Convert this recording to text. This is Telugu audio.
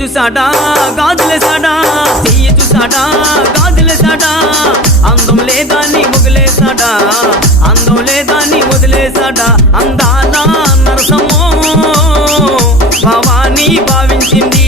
చూసాడా గాజులేసాడా, చెయ్యి చూసాడా గాజులేసాడా, అందం లేదాన్ని వదిలేసాడా, అందం లేదాన్ని వదిలేసాడా. అందాల నరసమ్మో భవానీ భావించింది,